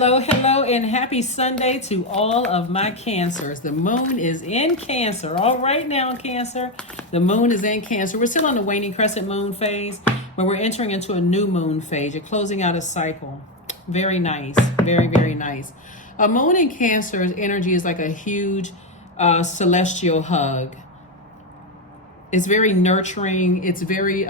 Hello, and happy Sunday to all of my Cancers. The moon is in Cancer. All right now, Cancer. The moon is in Cancer. We're still on the waning crescent moon phase, but we're entering into a new moon phase. You're closing out a cycle. Very nice. Very, very nice. A moon in Cancer's energy is like a huge celestial hug. It's very nurturing. It's very...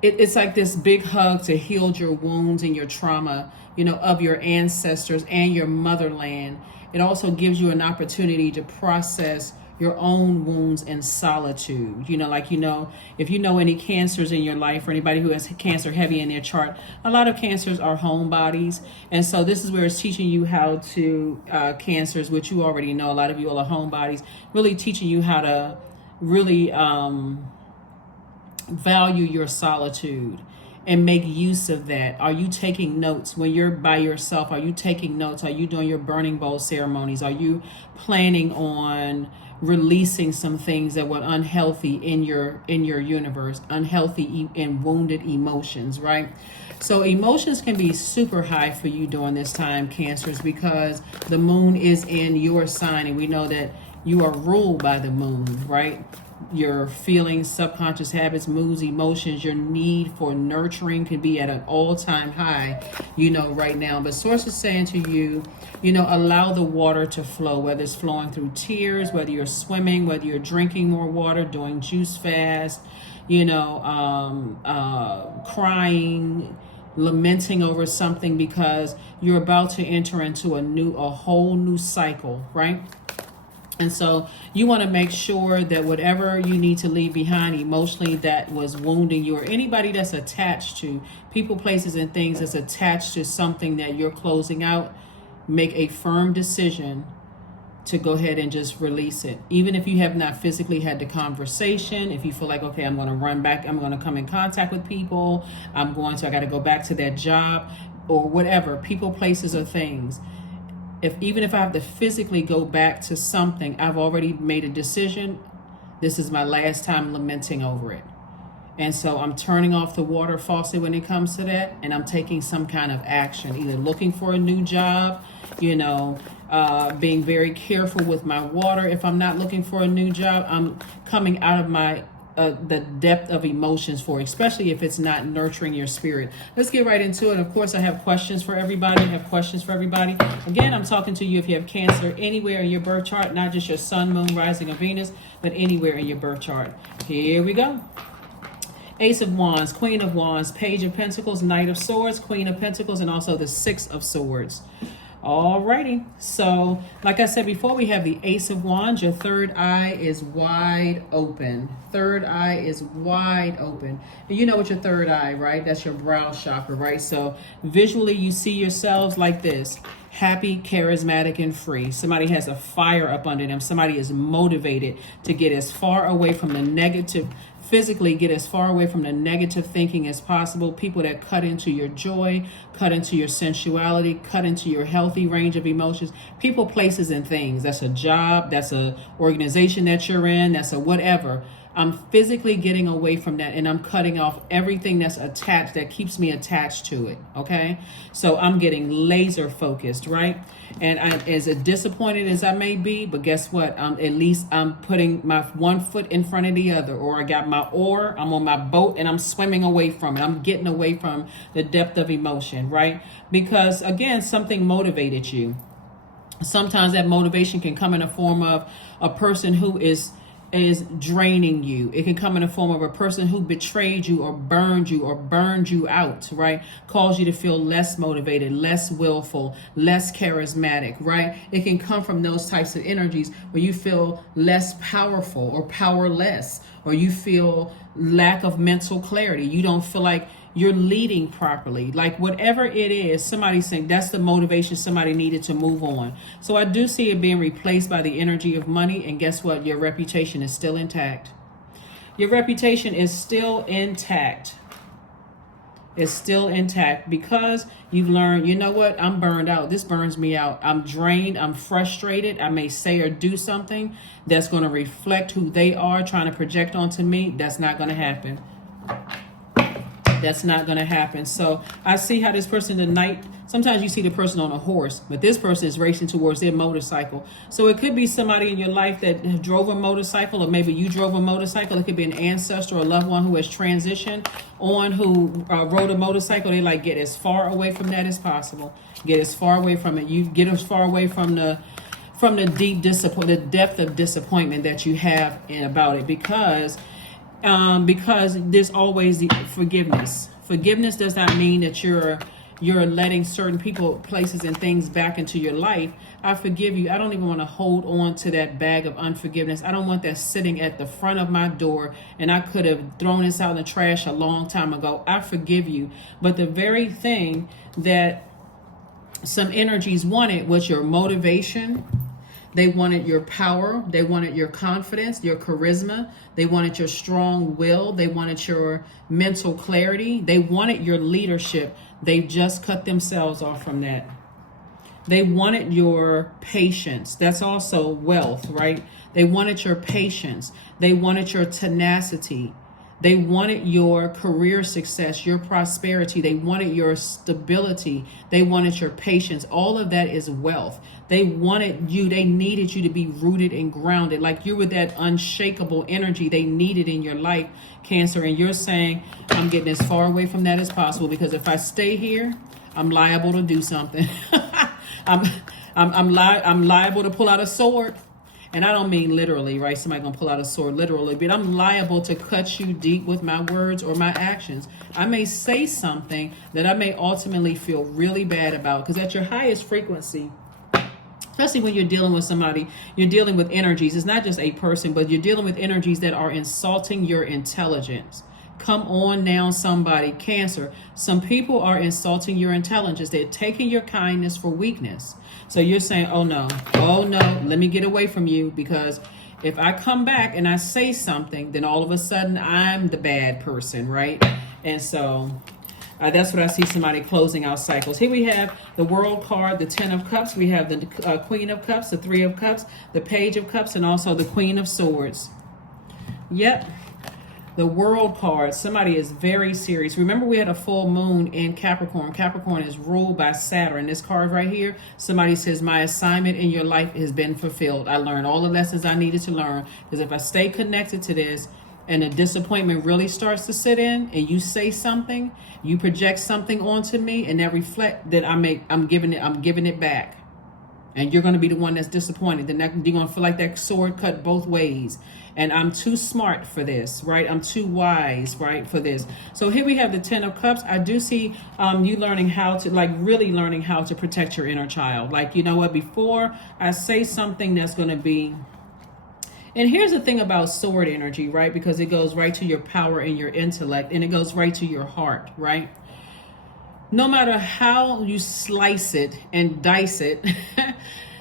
It's like this big hug to heal your wounds and your trauma, of your ancestors and your motherland. It also gives you an opportunity to process your own wounds in solitude. If you know any cancers in your life or anybody who has cancer heavy in their chart, a lot of cancers are homebodies. And so this is where it's teaching you how to, cancers, which you already know, a lot of you all are homebodies, really teaching you how to really, value your solitude and make use of that. Are you taking notes when you're by yourself? Are you taking notes? Are you doing your burning bowl ceremonies? Are you planning on releasing some things that were unhealthy in your universe, unhealthy and wounded emotions, right? So emotions can be super high for you during this time, Cancers, because the moon is in your sign, and we know that you are ruled by the moon, right? Your feelings, subconscious habits, moods, emotions, your need for nurturing can be at an all-time high, right now. But Source is saying to you, allow the water to flow, whether it's flowing through tears, whether you're swimming, whether you're drinking more water, doing juice fast, crying, lamenting over something, because you're about to enter into a whole new cycle, right? And so you want to make sure that whatever you need to leave behind emotionally that was wounding you, or anybody that's attached to people, places, and things that's attached to something that you're closing out, make a firm decision to go ahead and just release it. Even if you have not physically had the conversation, if you feel like, okay, I'm going to run back, I'm going to come in contact with people, I got to go back to that job, or whatever, people, places, or things. Even if I have to physically go back to something, I've already made a decision. This is my last time lamenting over it. And so I'm turning off the water faucet when it comes to that, and I'm taking some kind of action, either looking for a new job, being very careful with my water. If I'm not looking for a new job, I'm coming out of my the depth of emotions for, especially if it's not nurturing your spirit. Let's get right into it. Of course, I have questions for everybody. Again, I'm talking to you if you have Cancer anywhere in your birth chart, not just your sun, moon, rising, or Venus, but anywhere in your birth chart. Here we go. Ace of Wands, Queen of Wands, Page of Pentacles, Knight of Swords, Queen of Pentacles, and also the Six of Swords. Alrighty, so like I said before, we have the Ace of Wands. Your third eye is wide open. Third eye is wide open. And you know what your third eye, right? That's your brow chakra, right? So visually you see yourselves like this: happy, charismatic, and free. Somebody has a fire up under them. Somebody is motivated to get as far away from the negative, physically get as far away from the negative thinking as possible. People that cut into your joy, cut into your sensuality, cut into your healthy range of emotions. People, places, and things. That's a job, that's a organization that you're in, that's a whatever. I'm physically getting away from that, and I'm cutting off everything that's attached, that keeps me attached to it, okay? So I'm getting laser focused, right? And as disappointed as I may be, but guess what? At least I'm putting my one foot in front of the other, or I got my oar, I'm on my boat, and I'm swimming away from it. I'm getting away from the depth of emotion, right? Because, again, something motivated you. Sometimes that motivation can come in a form of a person who is draining you. It can come in the form of a person who betrayed you or burned you out, right? Caused you to feel less motivated, less willful, less charismatic, right? It can come from those types of energies where you feel less powerful or powerless, or you feel lack of mental clarity. You don't feel like you're leading properly. Like whatever it is, somebody's saying that's the motivation somebody needed to move on. So I do see it being replaced by the energy of money. And guess what? Your reputation is still intact. Your reputation is still intact. It's still intact because you've learned, you know what? I'm burned out. This burns me out. I'm drained. I'm frustrated. I may say or do something that's going to reflect who they are, trying to project onto me. That's not going to happen. That's not going to happen. So I see how this person tonight, sometimes you see the person on a horse, but this person is racing towards their motorcycle. So it could be somebody in your life that drove a motorcycle, or maybe you drove a motorcycle. It could be an ancestor or a loved one who has transitioned on, who rode a motorcycle. They like get as far away from that as possible. Get as far away from it. You get as far away from the deep disappointment, the depth of disappointment that you have about it, because there's always the forgiveness. Forgiveness does not mean that you're letting certain people, places, and things back into your life. I forgive you. I don't even want to hold on to that bag of unforgiveness. I don't want that sitting at the front of my door, and I could have thrown this out in the trash a long time ago. I forgive you. But the very thing that some energies wanted was your motivation. They wanted your power. They wanted your confidence, your charisma. They wanted your strong will. They wanted your mental clarity. They wanted your leadership. They just cut themselves off from that. They wanted your patience. That's also wealth, right? They wanted your patience. They wanted your tenacity. They wanted your career success, your prosperity. They wanted your stability. They wanted your patience. All of that is wealth. They wanted you. They needed you to be rooted and grounded. Like you were that unshakable energy they needed in your life, Cancer. And you're saying, I'm getting as far away from that as possible, because if I stay here, I'm liable to do something. I'm liable to pull out a sword. And I don't mean literally, right? Somebody gonna pull out a sword literally, but I'm liable to cut you deep with my words or my actions. I may say something that I may ultimately feel really bad about, because at your highest frequency, especially when you're dealing with somebody, you're dealing with energies. It's not just a person, but you're dealing with energies that are insulting your intelligence. Come on now, somebody. Cancer. Some people are insulting your intelligence. They're taking your kindness for weakness. So you're saying, oh no, let me get away from you, because if I come back and I say something, then all of a sudden I'm the bad person, right? And so that's what I see, somebody closing out cycles. Here we have the World card, the 10 of Cups. We have the Queen of Cups, the 3 of Cups, the Page of Cups, and also the Queen of Swords. Yep. The World card, somebody is very serious. Remember, we had a full moon in Capricorn. Capricorn is ruled by Saturn. This card right here, somebody says, my assignment in your life has been fulfilled. I learned all the lessons I needed to learn. Because if I stay connected to this and the disappointment really starts to sit in, and you say something, you project something onto me, and that reflect that I'm giving it back. And you're going to be the one that's disappointed. Then you're going to feel like that sword cut both ways. And I'm too smart for this, right? I'm too wise, right, for this. So here we have the 10 of Cups. I do see you learning how to, like really learning how to protect your inner child. Like, you know what, before I say something that's going to be... And here's the thing about sword energy, right? Because it goes right to your power and your intellect, and it goes right to your heart, right? No matter how you slice it and dice it,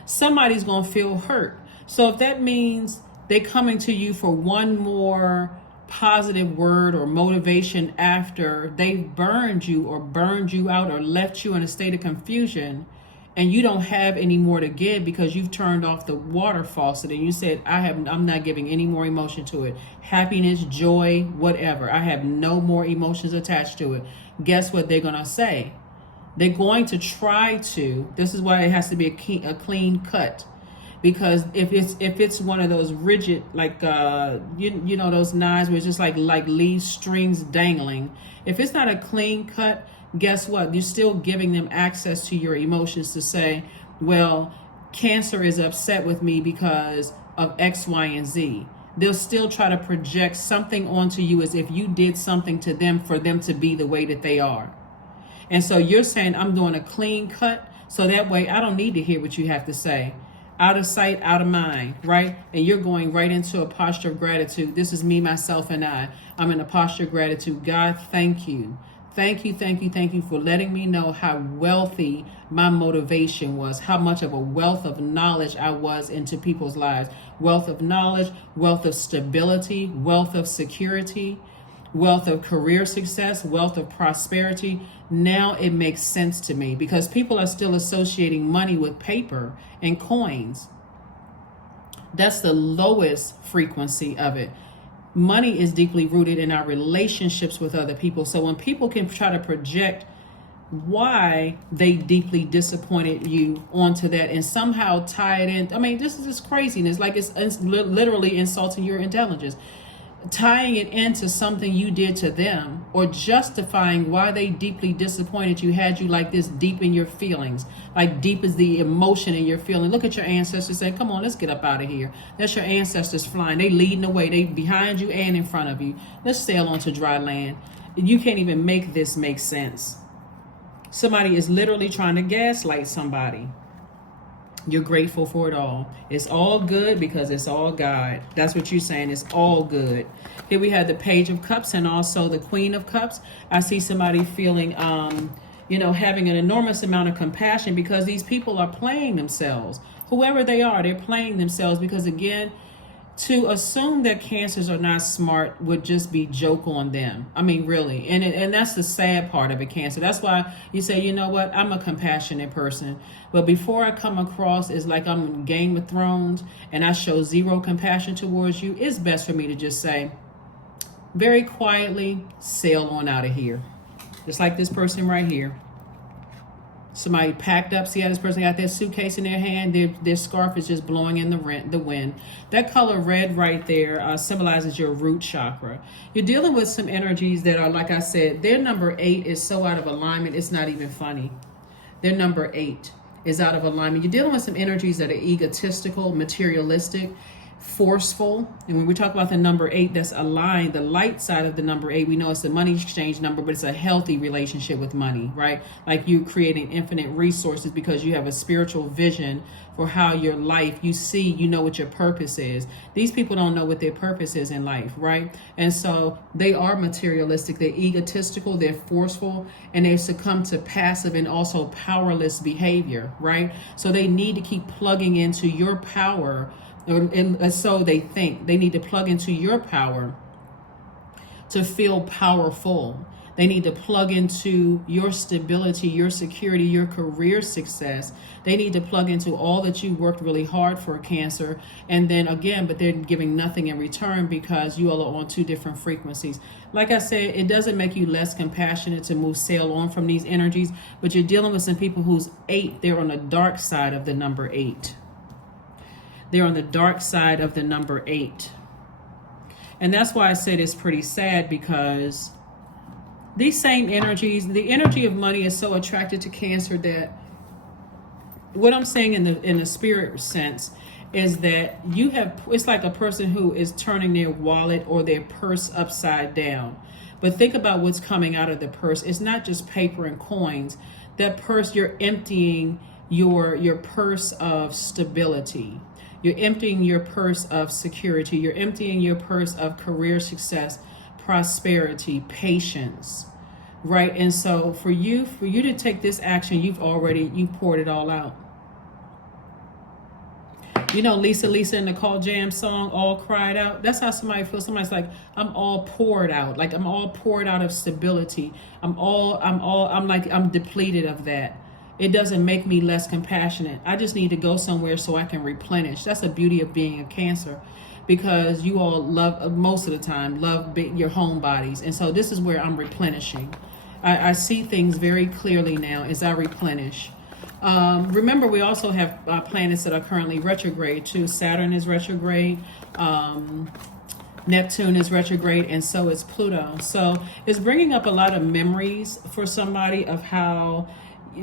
somebody's going to feel hurt. So if that means they coming to you for one more positive word or motivation after they've burned you or burned you out or left you in a state of confusion, and you don't have any more to give because you've turned off the water faucet and you said, I'm not giving any more emotion to it. Happiness, joy, whatever. I have no more emotions attached to it. Guess what they're going to say? They're going to try to. This is why it has to be a clean cut. Because if it's one of those rigid, like you know those knives where it's just like leaves strings dangling. If it's not a clean cut, guess what? You're still giving them access to your emotions to say, well, Cancer is upset with me because of X, Y, and Z. They'll still try to project something onto you as if you did something to them for them to be the way that they are. And so you're saying, I'm doing a clean cut, so that way I don't need to hear what you have to say. Out of sight, out of mind, right? And you're going right into a posture of gratitude. This is me, myself, and I. I'm in a posture of gratitude. God, thank you. Thank you, thank you, thank you for letting me know how wealthy my motivation was, how much of a wealth of knowledge I was into people's lives. Wealth of knowledge, wealth of stability, wealth of security, wealth of career success, wealth of prosperity. Now it makes sense to me because people are still associating money with paper and coins. That's the lowest frequency of it. money is deeply rooted in our relationships with other people. So when people can try to project why they deeply disappointed you onto that and somehow tie it in, I mean, this is just craziness. Like it's literally insulting your intelligence. Tying it into something you did to them or justifying why they deeply disappointed you had you like this deep in your feelings, like deep is the emotion in your feeling. Look at your ancestors saying, come on, let's get up out of here. That's your ancestors flying. They leading the way. They behind you and in front of you. Let's sail onto dry land. You can't even make this make sense. Somebody is literally trying to gaslight somebody. You're grateful for it all. It's all good because it's all God. That's what you're saying. It's all good. Here we have the Page of Cups and also the Queen of Cups. I see somebody feeling, having an enormous amount of compassion because these people are playing themselves. Whoever they are, they're playing themselves because, again, to assume that cancers are not smart would just be joke on them. I mean, really. And that's the sad part of a Cancer. That's why you say, you know what, I'm a compassionate person. But before I come across as like I'm in Game of Thrones and I show zero compassion towards you, it's best for me to just say, very quietly, sail on out of here. Just like this person right here. Somebody packed up. See how this person got their suitcase in their hand? Their scarf is just blowing in the wind. That color red right there symbolizes your root chakra. You're dealing with some energies that are, like I said, their number 8 is so out of alignment, it's not even funny. Their number 8 is out of alignment. You're dealing with some energies that are egotistical, materialistic, forceful. And when we talk about the number 8 that's aligned, the light side of the number 8, we know it's a money exchange number, but it's a healthy relationship with money, right? Like you creating infinite resources because you have a spiritual vision for how your life, you know what your purpose is. These people don't know what their purpose is in life, right? And so they are materialistic, they're egotistical, they're forceful, and they succumb to passive and also powerless behavior, right? So they need to keep plugging into your power. And so they think they need to plug into your power to feel powerful. They need to plug into your stability, your security, your career success. They need to plug into all that you worked really hard for, Cancer. And then again, but they're giving nothing in return because you all are on two different frequencies. Like I said, it doesn't make you less compassionate to sail on from these energies, but you're dealing with some people whose 8, they're on the dark side of the number 8. They're on the dark side of the number 8. And that's why I said it's pretty sad, because these same energies, the energy of money is so attracted to Cancer that what I'm saying in the spirit sense is that it's like a person who is turning their wallet or their purse upside down. But think about what's coming out of the purse. It's not just paper and coins. That purse, you're emptying your purse of stability. You're emptying your purse of security. You're emptying your purse of career success, prosperity, patience, right? And so for you to take this action, you poured it all out. You know, Lisa in the Call Jam song, All Cried Out. That's how somebody feels. Somebody's like, I'm all poured out. Like I'm all poured out of stability. I'm depleted of that. It doesn't make me less compassionate. I just need to go somewhere so I can replenish. That's the beauty of being a Cancer, because you all most of the time love your home bodies. And so this is where I'm replenishing. I see things very clearly now as I replenish. Remember, we also have planets that are currently retrograde too. Saturn is retrograde. Neptune is retrograde, and so is Pluto. So it's bringing up a lot of memories for somebody of how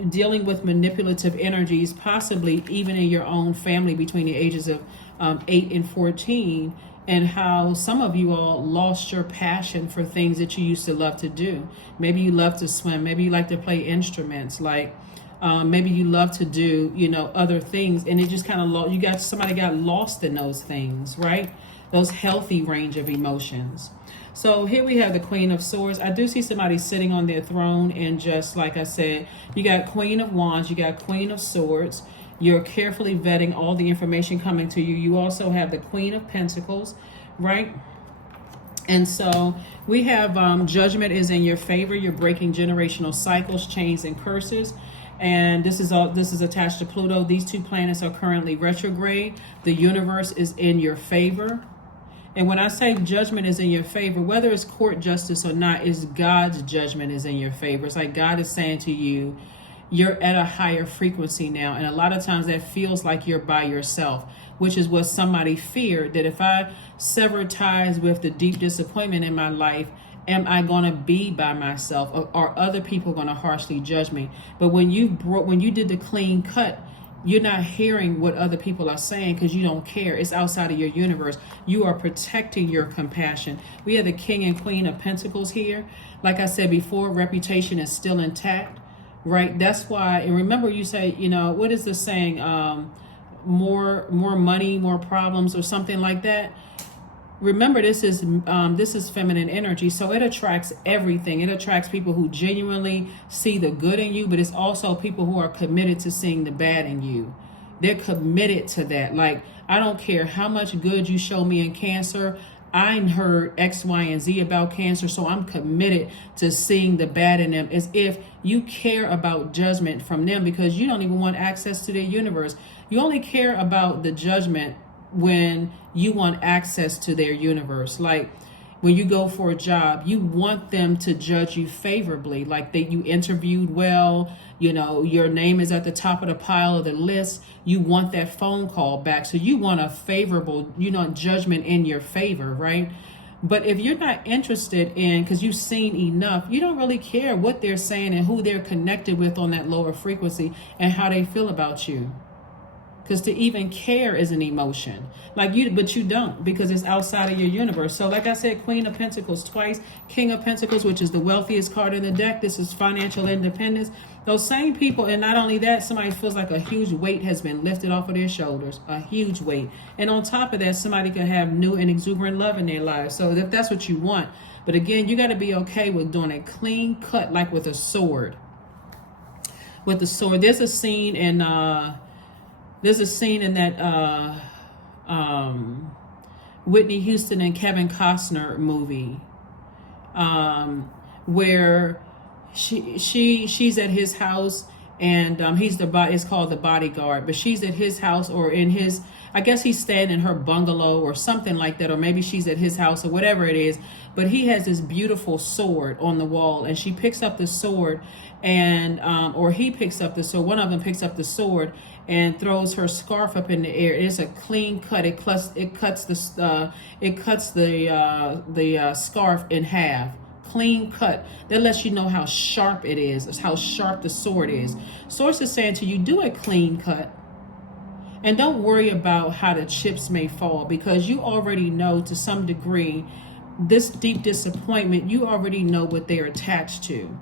dealing with manipulative energies, possibly even in your own family between the ages of 8 and 14, and how some of you all lost your passion for things that you used to love to do. Maybe you love to swim. Maybe you like to play instruments. Like maybe you love to do, other things, and it just kind of somebody got lost in those things, right? Those healthy range of emotions. So here we have the Queen of Swords. I do see somebody sitting on their throne, and just like I said, you got Queen of Wands, you got Queen of Swords. You're carefully vetting all the information coming to you. You also have the Queen of Pentacles, right? And so we have Judgment is in your favor. You're breaking generational cycles, chains, and curses. And this is attached to Pluto. These two planets are currently retrograde. The universe is in your favor. And when I say judgment is in your favor, whether it's court justice or not, is God's judgment is in your favor. It's like God is saying to you, you're at a higher frequency now. And a lot of times that feels like you're by yourself, which is what somebody feared, that if I sever ties with the deep disappointment in my life, am I going to be by myself, or are other people going to harshly judge me? But when you did the clean cut, you're not hearing what other people are saying because you don't care. It's outside of your universe. You are protecting your compassion. We have the King and Queen of Pentacles here. Like I said before, reputation is still intact, right? That's why, and remember you say, you know, what is the saying? More money, more problems, or something like that. Remember, this is feminine energy, so it attracts everything. It attracts people who genuinely see the good in you, but it's also people who are committed to seeing the bad in you. They're committed to that. Like, I don't care how much good you show me in Cancer. I heard X, Y, and Z about Cancer, so I'm committed to seeing the bad in them, as if you care about judgment from them because you don't even want access to their universe. You only care about the judgment when you want access to their universe. Like when you go for a job, you want them to judge you favorably, like that you interviewed well, you know, your name is at the top of the pile of the list. You want that phone call back. So you want a favorable, you know, judgment in your favor, right? But if you're not interested in, because you've seen enough, you don't really care what they're saying and who they're connected with on that lower frequency and how they feel about you. Because to even care is an emotion. But you don't, because it's outside of your universe. So like I said, Queen of Pentacles twice, King of Pentacles, which is the wealthiest card in the deck. This is financial independence. Those same people, and not only that, somebody feels like a huge weight has been lifted off of their shoulders, a huge weight. And on top of that, somebody could have new and exuberant love in their lives. So if that's what you want. But again, you got to be okay with doing a clean cut, like with a sword. With the sword, there's a scene in that Whitney Houston and Kevin Costner movie, where she's at his house, and it's called The Bodyguard, but she's at his house, or in his, I guess he's staying in her bungalow or something like that, or maybe she's at his house or whatever it is, but he has this beautiful sword on the wall, and she picks up the sword, and or he picks up the sword, one of them picks up the sword and throws her scarf up in the air. It's a clean cut. It cuts the scarf in half. Clean cut. That lets you know how sharp it is, how sharp the sword is. Source is saying to you, do a clean cut. And don't worry about how the chips may fall, because you already know to some degree this deep disappointment, you already know what they're attached to.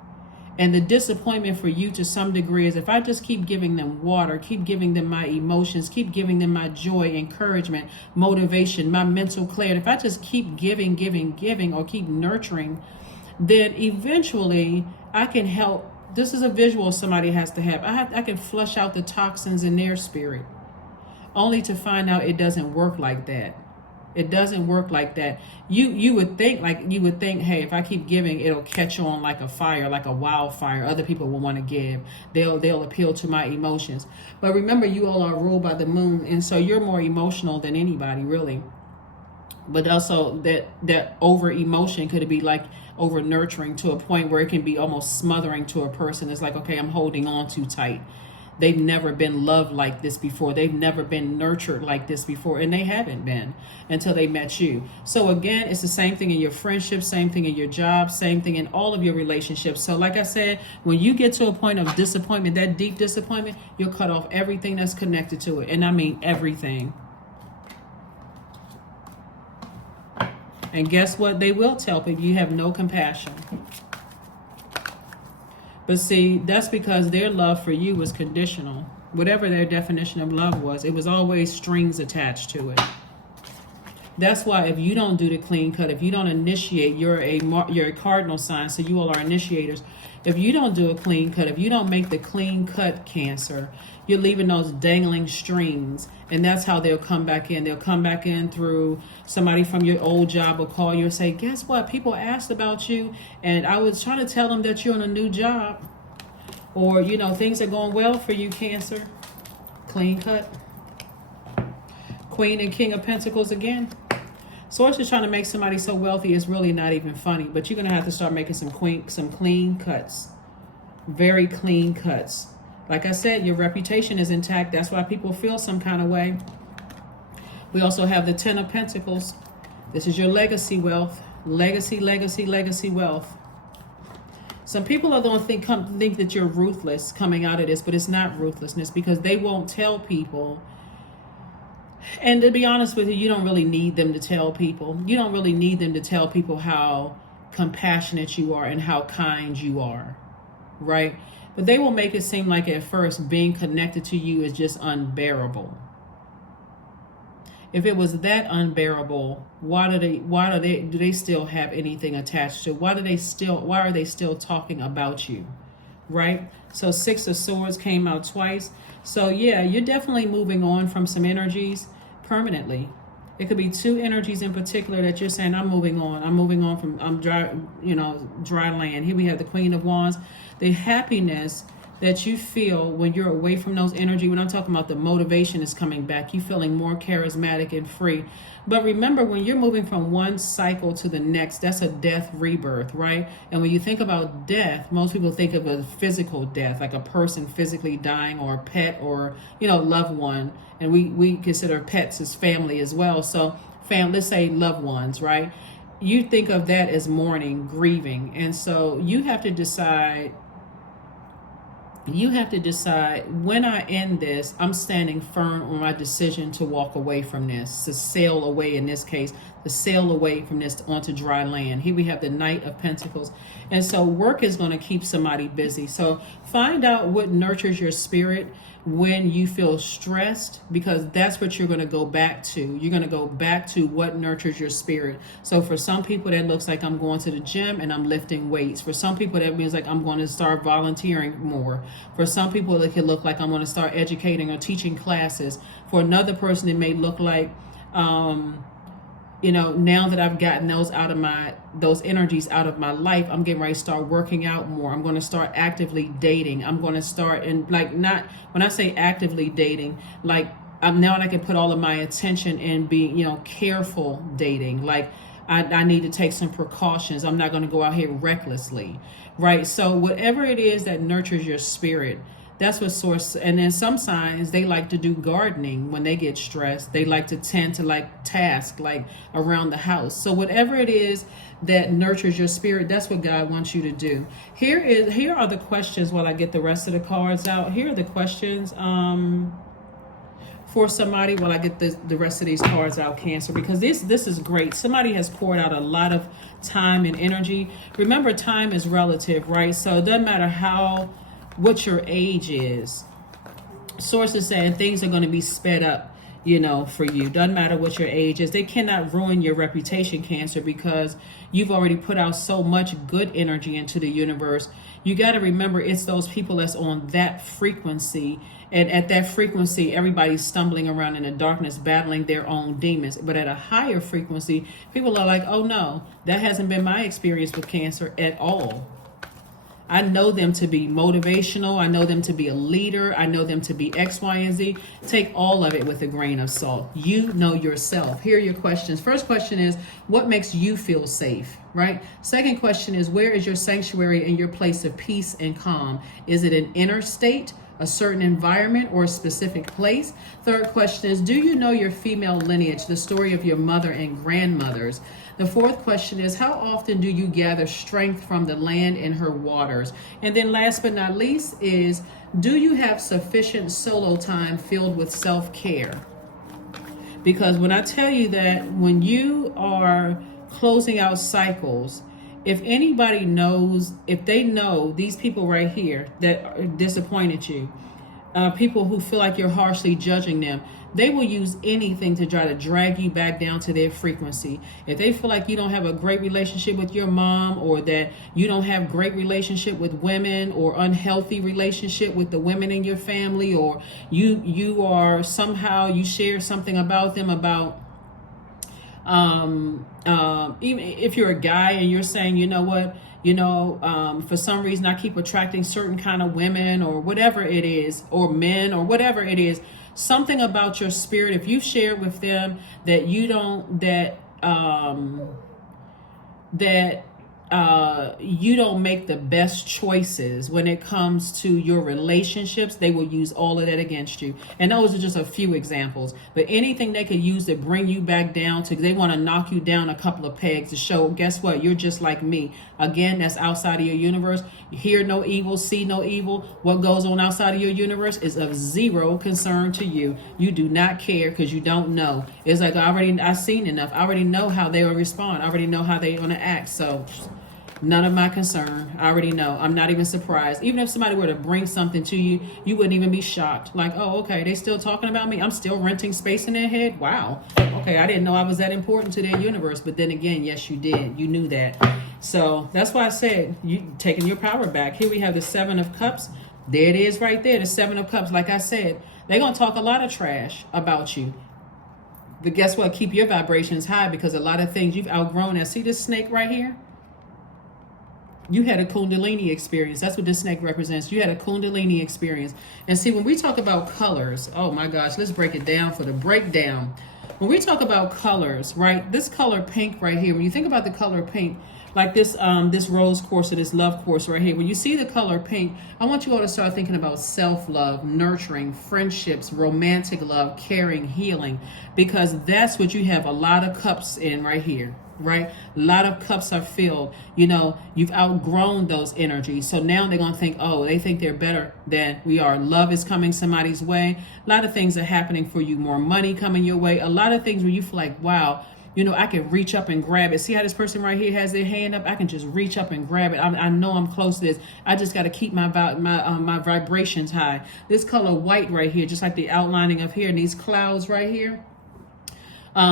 And the disappointment for you to some degree is, if I just keep giving them water, keep giving them my emotions, keep giving them my joy, encouragement, motivation, my mental clarity, if I just keep giving, or keep nurturing, then eventually I can help. This is a visual somebody has to have. I can flush out the toxins in their spirit, only to find out it doesn't work like that. It doesn't work like that. You would think, hey, if I keep giving, it'll catch on like a fire, like a wildfire. Other people will want to give. They'll appeal to my emotions. But remember, you all are ruled by the moon, and so you're more emotional than anybody, really. But also that over emotion could be like over nurturing to a point where it can be almost smothering to a person. It's like, okay, I'm holding on too tight. They've never been loved like this before. They've never been nurtured like this before. And they haven't been until they met you. So again, it's the same thing in your friendships, same thing in your job, same thing in all of your relationships. So like I said, when you get to a point of disappointment, that deep disappointment, you'll cut off everything that's connected to it. And I mean everything. And guess what? They will tell people you have no compassion. But see, that's because their love for you was conditional. Whatever their definition of love was, it was always strings attached to it. That's why if you don't do the clean cut, if you don't initiate, you're a cardinal sign, so you all are initiators. If you don't do a clean cut, if you don't make the clean cut, Cancer, you're leaving those dangling strings. And that's how they'll come back in. They'll come back in through somebody from your old job will call you and say, guess what? People asked about you, and I was trying to tell them that you're on a new job. Or, you know, things are going well for you, Cancer. Clean cut. Queen and King of Pentacles again. Source is trying to make somebody so wealthy it's really not even funny. But you're gonna have to start making some clean cuts, very clean cuts. Like I said, your reputation is intact. That's why people feel some kind of way. We also have the Ten of Pentacles. This is your legacy wealth, legacy wealth. Some people are going to think that you're ruthless coming out of this, but it's not ruthlessness, because they won't tell people. And to be honest with you, you don't really need them to tell people. You don't really need them to tell people how compassionate you are and how kind you are, right? But they will make it seem like at first being connected to you is just unbearable. If it was that unbearable, why do they still have anything attached to? Why are they still talking about you? Right? So Six of Swords came out twice. So yeah, you're definitely moving on from some energies permanently. It could be two energies in particular that you're saying, I'm moving on. I'm moving on from dry land. Here we have the Queen of Wands. The happiness that you feel when you're away from those energy. When I'm talking about the motivation is coming back, you feeling more charismatic and free. But remember, when you're moving from one cycle to the next, that's a death rebirth, right? And when you think about death, most people think of a physical death, like a person physically dying, or a pet, or loved one. And we consider pets as family as well. So let's say loved ones, right? You think of that as mourning, grieving. And so you have to decide when I end this, I'm standing firm on my decision to walk away from this, to sail away, in this case, to sail away from this onto dry land. Here we have the Knight of Pentacles. And so work is going to keep somebody busy. So find out what nurtures your spirit when you feel stressed, because that's what you're going to go back to. You're going to go back to what nurtures your spirit. So for some people, that looks like I'm going to the gym and I'm lifting weights. For some people, that means like I'm going to start volunteering more. For some people, it could look like I'm going to start educating or teaching classes. For another person, it may look like now that I've gotten those energies out of my life, I'm getting ready to start working out more. I'm going to start actively dating. I'm going to start, and not when I say actively dating, like now I can put all of my attention in being, careful dating. Like I need to take some precautions. I'm not going to go out here recklessly, right? So whatever it is that nurtures your spirit, that's what source. And then some signs, they like to do gardening when they get stressed. They like to tend to task around the house. So whatever it is that nurtures your spirit, that's what God wants you to do. Here are the questions while I get the rest of the cards out. Here are the questions for somebody while I get the rest of these cards out, Cancer, because this is great. Somebody has poured out a lot of time and energy. Remember, time is relative, right? So it doesn't matter what your age is. Source is saying things are going to be sped up, for you. Doesn't matter what your age is. They cannot ruin your reputation, Cancer, because you've already put out so much good energy into the universe. You got to remember, it's those people that's on that frequency. And at that frequency, everybody's stumbling around in the darkness, battling their own demons. But at a higher frequency, people are like, oh no, that hasn't been my experience with Cancer at all. I know them to be motivational. I know them to be a leader. I know them to be X, Y, and Z. Take all of it with a grain of salt. You know yourself. Here are your questions. First question is, what makes you feel safe, right? Second question is, where is your sanctuary and your place of peace and calm? Is it an inner state, a certain environment, or a specific place? Third question is, do you know your female lineage, the story of your mother and grandmothers? The fourth question is, how often do you gather strength from the land and her waters? And then last but not least is, do you have sufficient solo time filled with self-care? Because when I tell you that when you are closing out cycles, if anybody knows, if they know these people right here that disappointed you, people who feel like you're harshly judging them, they will use anything to try to drag you back down to their frequency. If they feel like you don't have a great relationship with your mom, or that you don't have great relationship with women, or unhealthy relationship with the women in your family, or you are somehow, you share something about them about, even if you're a guy and you're saying, you know what, for some reason I keep attracting certain kind of women, or whatever it is, or men, or whatever it is, something about your spirit, if you share with them that you don't, that that you don't make the best choices when it comes to your relationships, they will use all of that against you. And those are just a few examples. But anything they could use to bring you back down to, they want to knock you down a couple of pegs to show, guess what? You're just like me. Again, that's outside of your universe. You hear no evil, see no evil. What goes on outside of your universe is of zero concern to you. You do not care because you don't know. It's like, I've seen enough. I already know how they will respond. I already know how they're going to act. So none of my concern. I already know. I'm not even surprised. Even if somebody were to bring something to you, you wouldn't even be shocked. Like, oh, okay, they still talking about me. I'm still renting space in their head. Wow. Okay, I didn't know I was that important to their universe. But then again, yes, you did. You knew that. So that's why I said you taking your power back. Here we have the Seven of Cups. There it is right there, the Seven of Cups. Like I said, they're going to talk a lot of trash about you. But guess what? Keep your vibrations high, because a lot of things you've outgrown. Now, see this snake right here? You had a Kundalini experience. That's what this snake represents. You had a Kundalini experience. And see, when we talk about colors, oh my gosh, let's break it down for the breakdown. When we talk about colors, right, this color pink right here, when you think about the color pink, like this this rose quartz or this love quartz right here, when you see the color pink, I want you all to start thinking about self-love, nurturing, friendships, romantic love, caring, healing, because that's what you have a lot of cups in right here. Right? A lot of cups are filled. You know, you've outgrown those energies. So now they're going to think, oh, they think they're better than we are. Love is coming somebody's way. A lot of things are happening for you. More money coming your way. A lot of things where you feel like, wow, you know, I can reach up and grab it. See how this person right here has their hand up? I can just reach up and grab it. I know I'm close to this. I just got to keep my vibrations high. This color white right here, just like the outlining of here, and these clouds right here,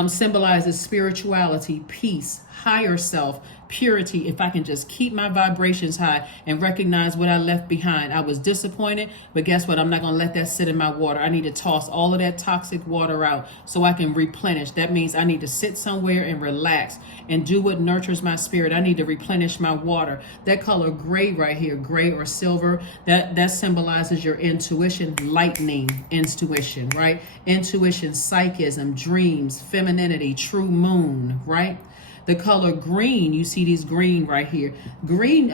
symbolizes spirituality, peace, higher self, purity. If I can just keep my vibrations high and recognize what I left behind. I was disappointed, but guess what? I'm not going to let that sit in my water. I need to toss all of that toxic water out so I can replenish. That means I need to sit somewhere and relax and do what nurtures my spirit. I need to replenish my water. That color gray right here, gray or silver, that symbolizes your intuition, lightning intuition, right? Intuition, psychism, dreams, femininity, true moon, right? The color green, you see these green right here. Green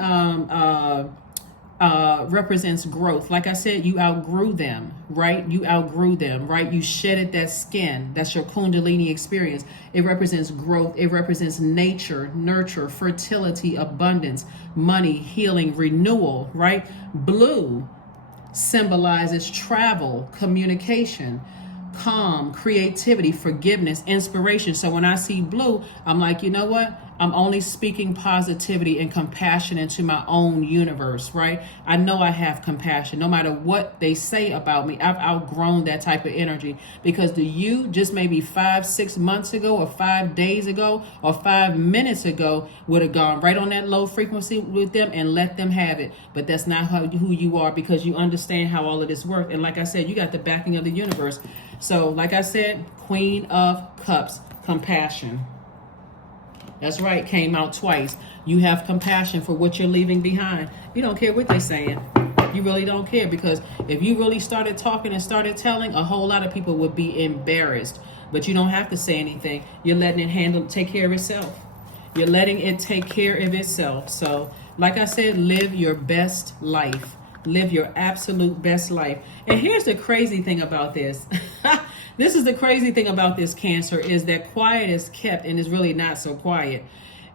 represents growth. Like I said, you outgrew them, right? You outgrew them, right? You shedded that skin. That's your Kundalini experience. It represents growth. It represents nature, nurture, fertility, abundance, money, healing, renewal, right? Blue symbolizes travel, communication, calm, creativity, forgiveness, inspiration. So when I see blue, I'm like, you know what? I'm only speaking positivity and compassion into my own universe, right? I know I have compassion. No matter what they say about me, I've outgrown that type of energy, because the you just maybe 5-6 months ago or 5 days ago or 5 minutes ago would have gone right on that low frequency with them and let them have it. But that's not who you are, because you understand how all of this works. And like I said, you got the backing of the universe. So like I said, Queen of Cups, compassion. That's right, came out twice. You have compassion for what you're leaving behind. You don't care what they're saying. You really don't care, because if you really started talking and started telling, a whole lot of people would be embarrassed. But you don't have to say anything. You're letting it take care of itself. You're letting it take care of itself. So, like I said, live your best life. Live your absolute best life. And here's the crazy thing about this. This is the crazy thing about this, Cancer, is that quiet is kept, and is really not so quiet.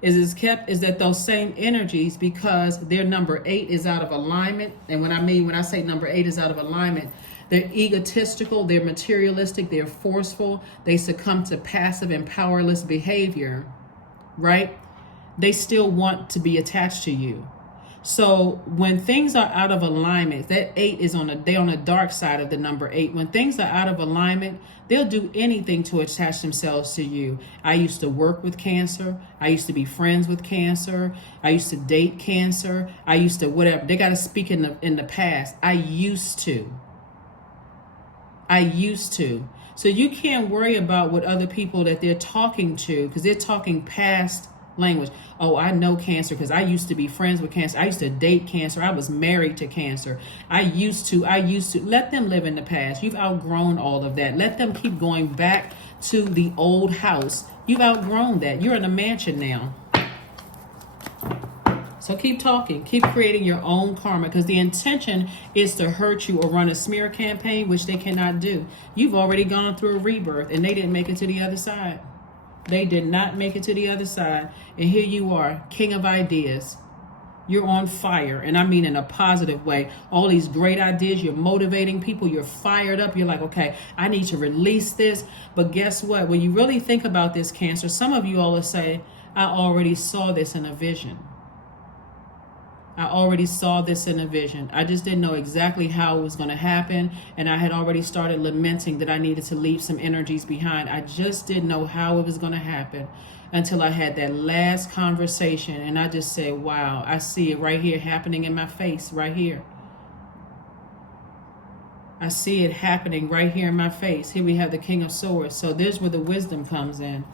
Is that those same energies, because their number 8 is out of alignment. And when I say number 8 is out of alignment, they're egotistical, they're materialistic, they're forceful, they succumb to passive and powerless behavior, right? They still want to be attached to you. So when things are out of alignment, that 8 is on the dark side of the number 8. When things are out of alignment, they'll do anything to attach themselves to you. I used to work with Cancer. I used to be friends with Cancer. I used to date Cancer. I used to whatever. They got to speak in the past. I used to. So you can't worry about what other people that they're talking to, because they're talking past language. Oh, I know Cancer because I used to be friends with Cancer. I used to date Cancer. I was married to Cancer. I used to. Let them live in the past. You've outgrown all of that. Let them keep going back to the old house. You've outgrown that. You're in a mansion now. So keep talking, keep creating your own karma, because the intention is to hurt you or run a smear campaign, which they cannot do. You've already gone through a rebirth and they didn't make it to the other side. They did not make it to the other side. And here you are, king of ideas. You're on fire, and I mean in a positive way. All these great ideas, you're motivating people, you're fired up. You're like, okay, I need to release this. But guess what? When you really think about this, Cancer, some of you all will say, I already saw this in a vision. I already saw this in a vision. I just didn't know exactly how it was going to happen. And I had already started lamenting that I needed to leave some energies behind. I just didn't know how it was going to happen until I had that last conversation. And I just said, wow, I see it right here happening in my face, right here. I see it happening right here in my face. Here we have the King of Swords. So there's where the wisdom comes in.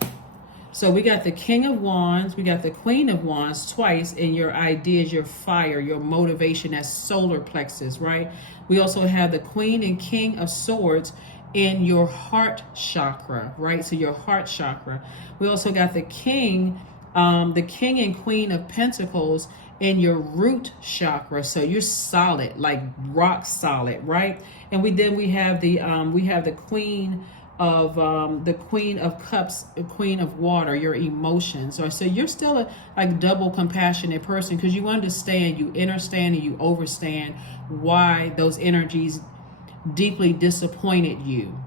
So we got the King of Wands, we got the Queen of Wands twice in your ideas, your fire, your motivation, that solar plexus, right? We also have the Queen and King of Swords in your heart chakra, right? So your heart chakra. We also got the King and Queen of Pentacles in your root chakra. So you're solid, like rock solid, right? And we have the Queen of Cups, Queen of Water, your emotions. So you're still a like double compassionate person, because you understand, you understand, and you overstand why those energies deeply disappointed you.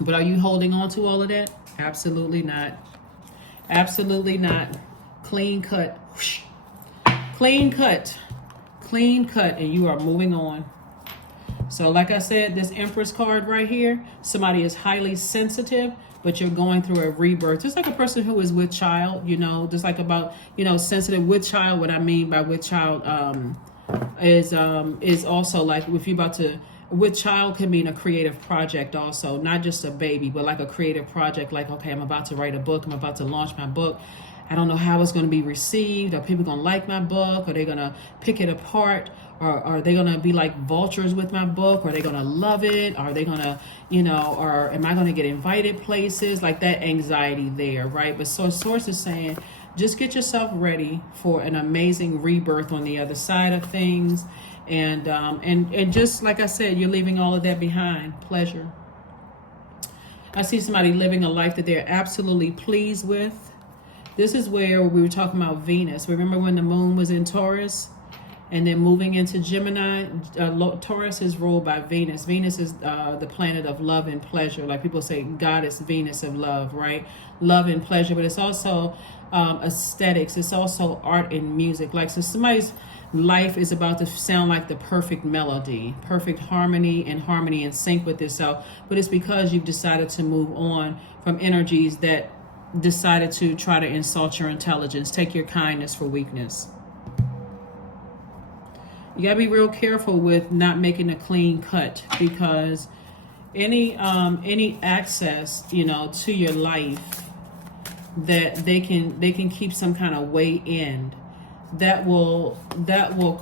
But are you holding on to all of that? Absolutely not. Absolutely not. Clean cut. Whoosh. Clean cut. Clean cut, and you are moving on. So like I said, this Empress card right here, somebody is highly sensitive, but you're going through a rebirth. Just like a person who is with child, just like about, sensitive with child. What I mean by with child is also like if you're about to, with child can mean a creative project also, not just a baby, but like a creative project. Like, okay, I'm about to write a book. I'm about to launch my book. I don't know how it's going to be received. Are people going to like my book? Are they going to pick it apart? Or are they going to be like vultures with my book? Are they going to love it? Are they going to, or am I going to get invited places? Like that anxiety there, right? But so Source is saying, just get yourself ready for an amazing rebirth on the other side of things. And just like I said, you're leaving all of that behind. Pleasure. I see somebody living a life that they're absolutely pleased with. This is where we were talking about Venus. Remember when the moon was in Taurus? And then moving into Gemini, Taurus is ruled by Venus. Venus is the planet of love and pleasure. Like people say, Goddess Venus of love, right? Love and pleasure. But it's also aesthetics. It's also art and music. Like, so somebody's life is about to sound like the perfect melody, perfect harmony in sync with itself. But it's because you've decided to move on from energies that decided to try to insult your intelligence. Take your kindness for weakness. You gotta be real careful with not making a clean cut, because any access, to your life that they can keep some kind of way in, that will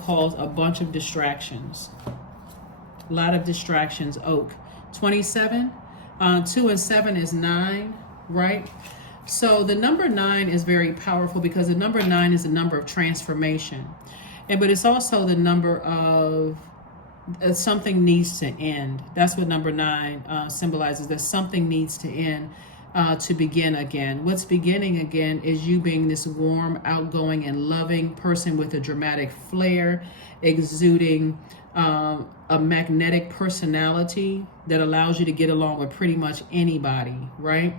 cause a bunch of distractions. A lot of distractions. Oak 27, 2 and 7 is 9, right? So the number 9 is very powerful, because the number 9 is a number of transformation. But it's also the number of something needs to end. That's what number 9 symbolizes, that something needs to end to begin again. What's beginning again is you being this warm, outgoing, and loving person with a dramatic flair, exuding a magnetic personality that allows you to get along with pretty much anybody, right?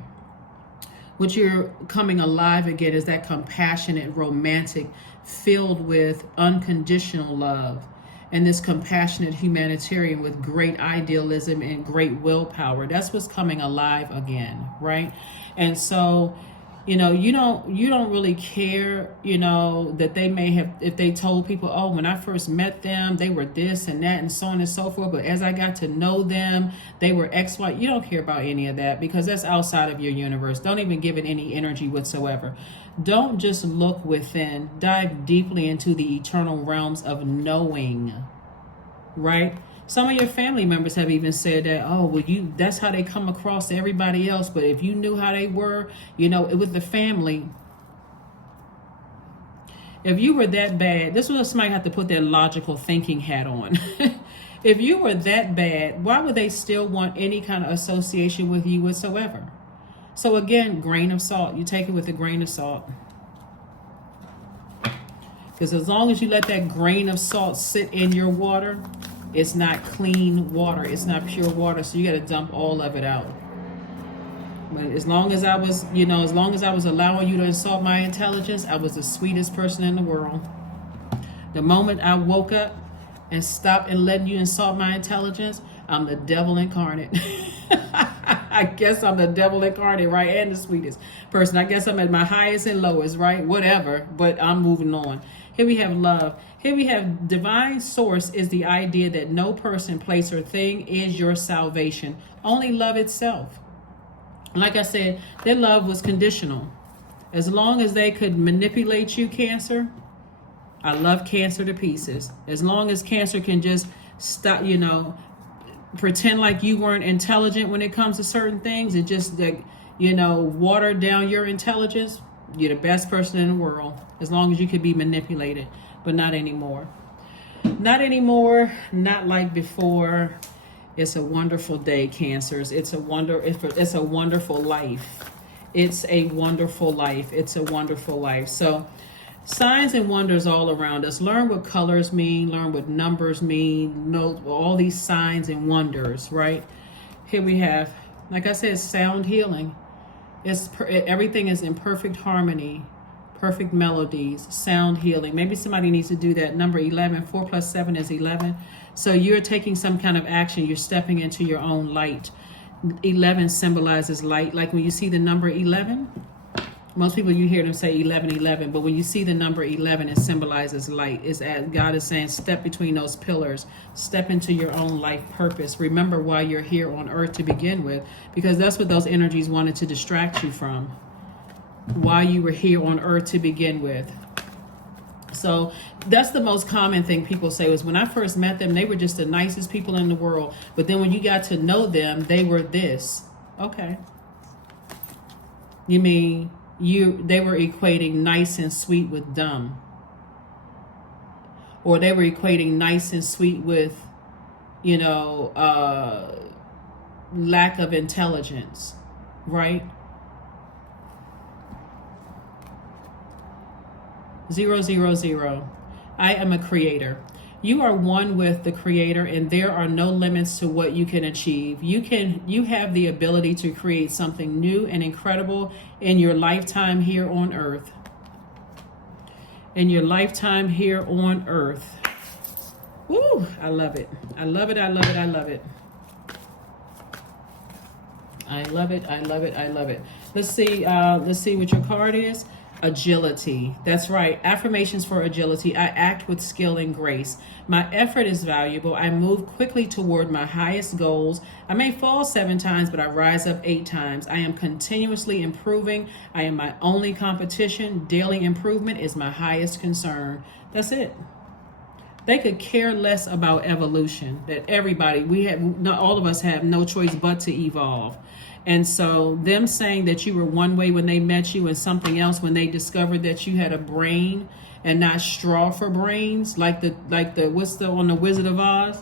What you're coming alive again is that compassionate, romantic, filled with unconditional love, and this compassionate humanitarian with great idealism and great willpower. That's what's coming alive again, right? And so, you don't really care, that they may have, if they told people, oh, when I first met them, they were this and that and so on and so forth. But as I got to know them, they were X, Y. You don't care about any of that, because that's outside of your universe. Don't even give it any energy whatsoever. Don't just look within. Dive deeply into the eternal realms of knowing, right? Some of your family members have even said that, oh, well, that's how they come across to everybody else. But if you knew how they were, with the family, if you were that bad, this was somebody have to put their logical thinking hat on. If you were that bad, why would they still want any kind of association with you whatsoever? So again, grain of salt. You take it with a grain of salt. Because as long as you let that grain of salt sit in your water, it's not clean water. It's not pure water. So you got to dump all of it out. But as long as I was, allowing you to insult my intelligence, I was the sweetest person in the world. The moment I woke up and stopped and letting you insult my intelligence, I'm the devil incarnate. I guess I'm the devil incarnate, right? And the sweetest person. I guess I'm at my highest and lowest, right? Whatever. But I'm moving on. Here we have love. Here we have divine source is the idea that no person, place, or thing is your salvation. Only love itself. Like I said, their love was conditional. As long as they could manipulate you, Cancer, I love Cancer to pieces. As long as Cancer can just stop, pretend like you weren't intelligent when it comes to certain things, and just water down your intelligence, you're the best person in the world. As long as you could be manipulated, but not anymore. Not anymore, not like before. It's a wonderful day, Cancers. It's a wonderful life. It's a wonderful life. It's a wonderful life. So signs and wonders all around us. Learn what colors mean. Learn what numbers mean. Know all these signs and wonders, right? Here we have, like I said, sound healing. Everything is in perfect harmony, perfect melodies, sound healing. Maybe somebody needs to do that. Number 11, 4 plus 7 is 11. So you're taking some kind of action. You're stepping into your own light. 11 symbolizes light. Like when you see the number 11, most people, you hear them say 11, 11. But when you see the number 11, it symbolizes light. It's as God is saying, step between those pillars. Step into your own life purpose. Remember why you're here on earth to begin with. Because that's what those energies wanted to distract you from. Why you were here on earth to begin with. So that's the most common thing people say was when I first met them, they were just the nicest people in the world. But then when you got to know them, they were this. Okay. You mean they were equating nice and sweet with dumb. Or they were equating nice and sweet with, lack of intelligence, right? 000. I am a creator. You are one with the creator, and there are no limits to what you can achieve. You have the ability to create something new and incredible in your lifetime here on earth. In your lifetime here on earth. Woo, I love it. I love it. I love it. I love it. I love it. I love it. I love it. Let's see what your card is. Agility. That's right. Affirmations for agility. I act with skill and grace. My effort is valuable. I move quickly toward my highest goals. I may fall 7 times, but I rise up 8 times. I am continuously improving. I am my only competition. Daily improvement is my highest concern. That's it. They could care less about evolution. That everybody, all of us have no choice but to evolve. And so them saying that you were one way when they met you and something else when they discovered that you had a brain and not straw for brains, like the on the Wizard of Oz,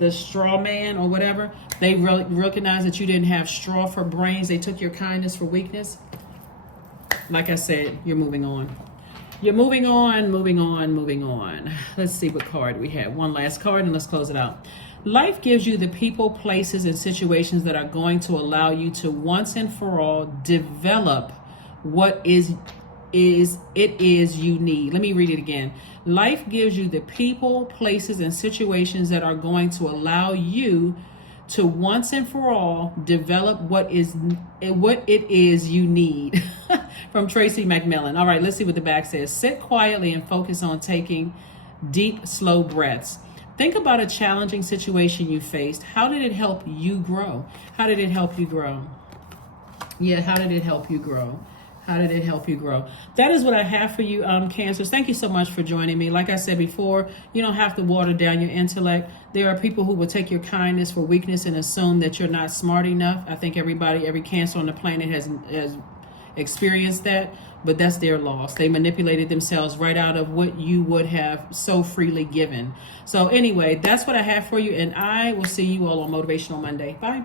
the straw man or whatever, they recognized that you didn't have straw for brains. They took your kindness for weakness. Like I said, you're moving on. You're moving on, moving on, moving on. Let's see what card we have. One last card and let's close it out. Life gives you the people, places, and situations that are going to allow you to once and for all develop what it is you need. Let me read it again. Life gives you the people, places, and situations that are going to allow you to once and for all develop what it is you need. From Tracy McMillan. All right, let's see what the back says. Sit quietly and focus on taking deep, slow breaths. Think about a challenging situation you faced. How did it help you grow? How did it help you grow? Yeah, how did it help you grow? How did it help you grow? That is what I have for you, Cancers. Thank you so much for joining me. Like I said before, you don't have to water down your intellect. There are people who will take your kindness for weakness and assume that you're not smart enough. I think every Cancer on the planet has experienced that, but that's their loss. They manipulated themselves right out of what you would have so freely given. So anyway, that's what I have for you, and I will see you all on Motivational Monday. Bye.